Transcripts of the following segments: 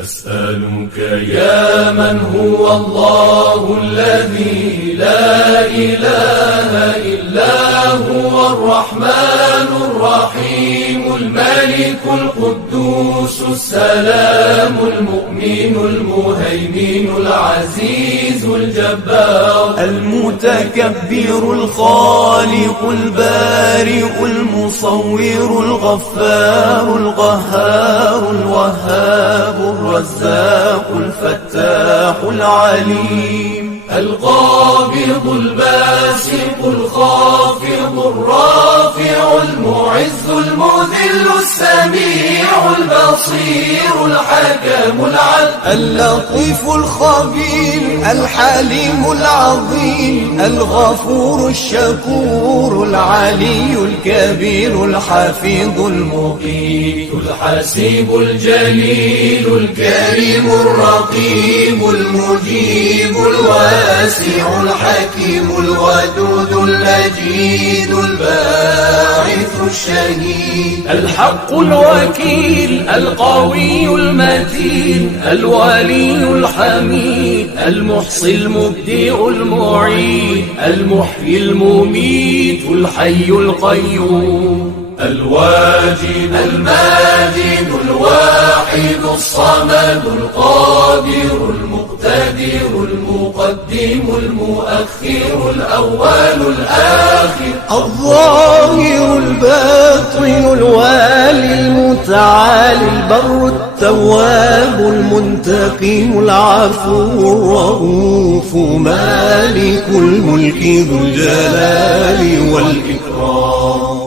نسألك يا من هو الله الذي لا إله إلا هو الرحمن الرحيم الملك القدوس السلام المؤمن المهيمن العزيز الجبار المتكبر الخالق البارئ المصور الغفار القهار الوهاب الرزاق الفتاح العليم القابض الباسط الخافض الرافع المعز المذل السميع البصير الحكم العدل اللطيف الخبير الحليم العظيم الغفور الشكور العلي الكبير الحفيظ المقيت الحسيب الجليل الكريم الرقيب المجيب الواسع الحكيم الودود المجيد الباعث الشهيد الحق الوكيل القوي المتين الولي الحميد المحصي المبدئ المعيد المحيي المميت الحي القيوم الواجد الماجد الواحد الصمد القادر المقتدر المقدم المؤخر الأول الآخر الظاهر الباطن الوالي المتعالي البر التواب المنتقم العفو الرؤوف مالك الملك ذو الجلال والإكرام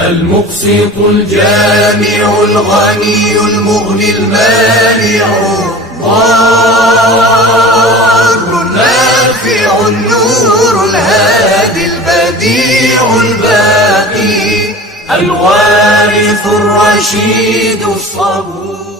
المقسط الجامع الغني المغني المانع الضار النافع النور الهادي البديع الباقي الوارث الرشيد الصبور